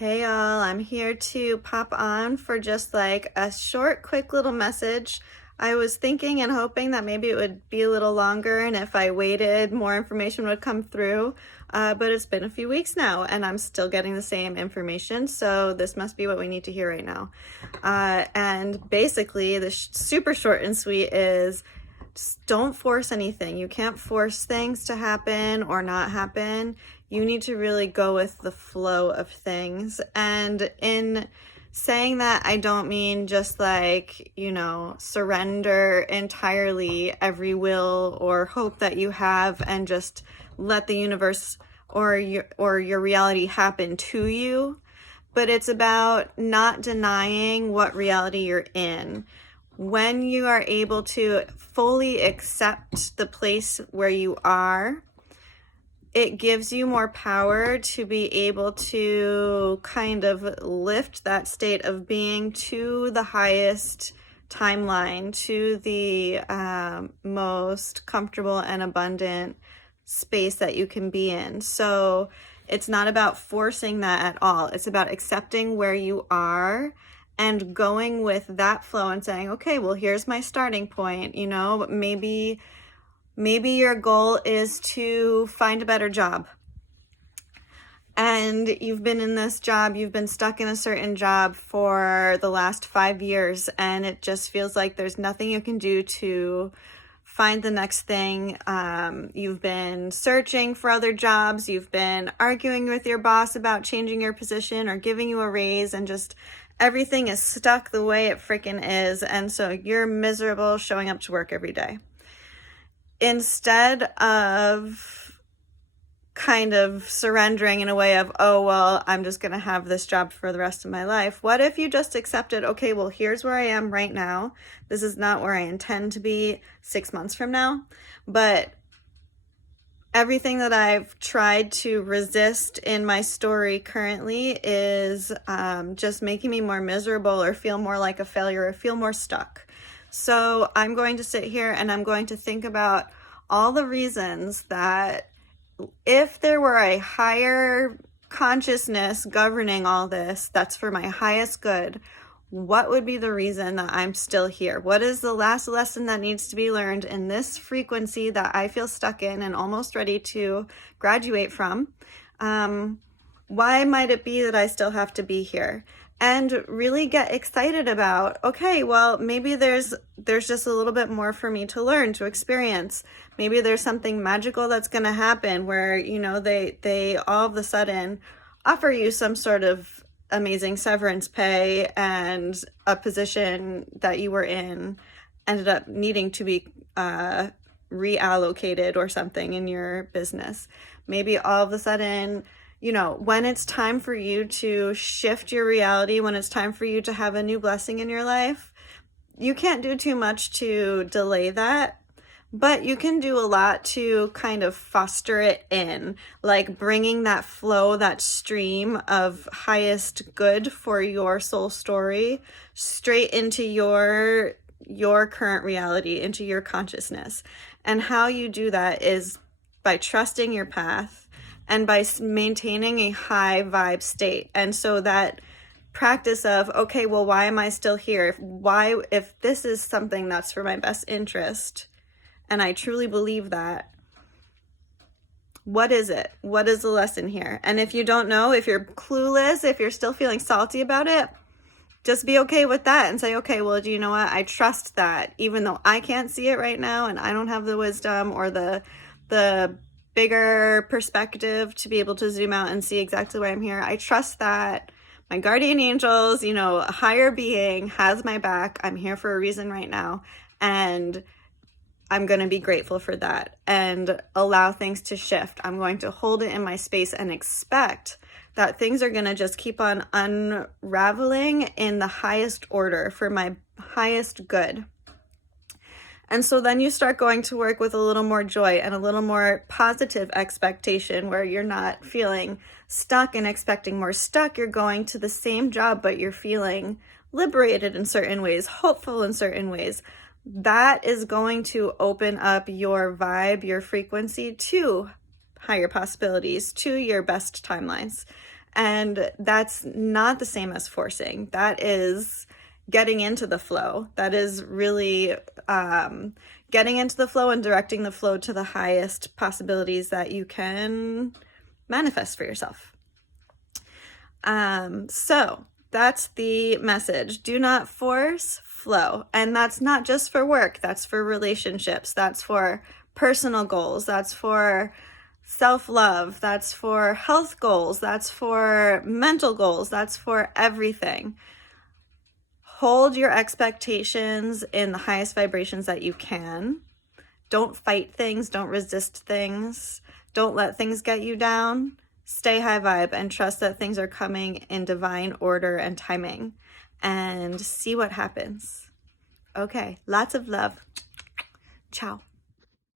Hey y'all, I'm here to pop on for just like a short, quick little message. I was thinking and hoping that maybe it would be a little longer and if I waited, more information would come through. But it's been a few weeks now and I'm still getting the same information, so this must be what we need to hear right now. And basically, the super short and sweet is don't force anything. You can't force things to happen or not happen. You need to really go with the flow of things. And in saying that, I don't mean just like, surrender entirely every will or hope that you have and just let the universe or your reality happen to you. But it's about not denying what reality you're in. When you are able to fully accept the place where you are, it gives you more power to be able to kind of lift that state of being to the highest timeline, to the most comfortable and abundant space that you can be in. So it's not about forcing that at all. It's about accepting where you are and going with that flow and saying, okay, well, here's my starting point. Maybe your goal is to find a better job. And you've been in this job, you've been stuck in a certain job for the last 5 years, and it just feels like there's nothing you can do to find the next thing. You've been searching for other jobs, you've been arguing with your boss about changing your position or giving you a raise, and just everything is stuck the way it freaking is. And so you're miserable showing up to work every day. Instead of kind of surrendering in a way of, oh, well, I'm just going to have this job for the rest of my life. What if you just accepted, okay, well, here's where I am right now. This is not where I intend to be 6 months from now, but everything that I've tried to resist in my story currently is just making me more miserable or feel more like a failure or feel more stuck. So I'm going to sit here and I'm going to think about all the reasons that if there were a higher consciousness governing all this, that's for my highest good, what would be the reason that I'm still here? What is the last lesson that needs to be learned in this frequency that I feel stuck in and almost ready to graduate from? Why might it be that I still have to be here? And really get excited about, okay, well, maybe there's just a little bit more for me to learn, to experience. Maybe there's something magical that's going to happen where, they all of a sudden offer you some sort of amazing severance pay, and a position that you were in ended up needing to be reallocated or something in your business. Maybe all of a sudden, when it's time for you to shift your reality, when it's time for you to have a new blessing in your life, you can't do too much to delay that, but you can do a lot to kind of foster it in, like bringing that flow, that stream of highest good for your soul story straight into your current reality, into your consciousness. And how you do that is by trusting your path and by maintaining a high vibe state. And so that practice of, okay, well, why am I still here? If this is something that's for my best interest, and I truly believe that, what is it? What is the lesson here? And if you don't know, if you're clueless, if you're still feeling salty about it, just be okay with that and say, okay, well, do you know what? I trust that, even though I can't see it right now and I don't have the wisdom or the bigger perspective to be able to zoom out and see exactly why I'm here. I trust that my guardian angels, a higher being has my back. I'm here for a reason right now. And I'm going to be grateful for that and allow things to shift. I'm going to hold it in my space and expect that things are going to just keep on unraveling in the highest order for my highest good. And so then you start going to work with a little more joy and a little more positive expectation, where you're not feeling stuck and expecting more stuck. You're going to the same job, but you're feeling liberated in certain ways, hopeful in certain ways. That is going to open up your vibe, your frequency to higher possibilities, to your best timelines. And that's not the same as forcing. That is getting into the flow. That is really getting into the flow and directing the flow to the highest possibilities that you can manifest for yourself. So that's the message. Do not force, flow. And that's not just for work. That's for relationships. That's for personal goals. That's for self-love. That's for health goals. That's for mental goals. That's for everything. Hold your expectations in the highest vibrations that you can. Don't fight things. Don't resist things. Don't let things get you down. Stay high vibe and trust that things are coming in divine order and timing, and see what happens. Okay, lots of love. Ciao.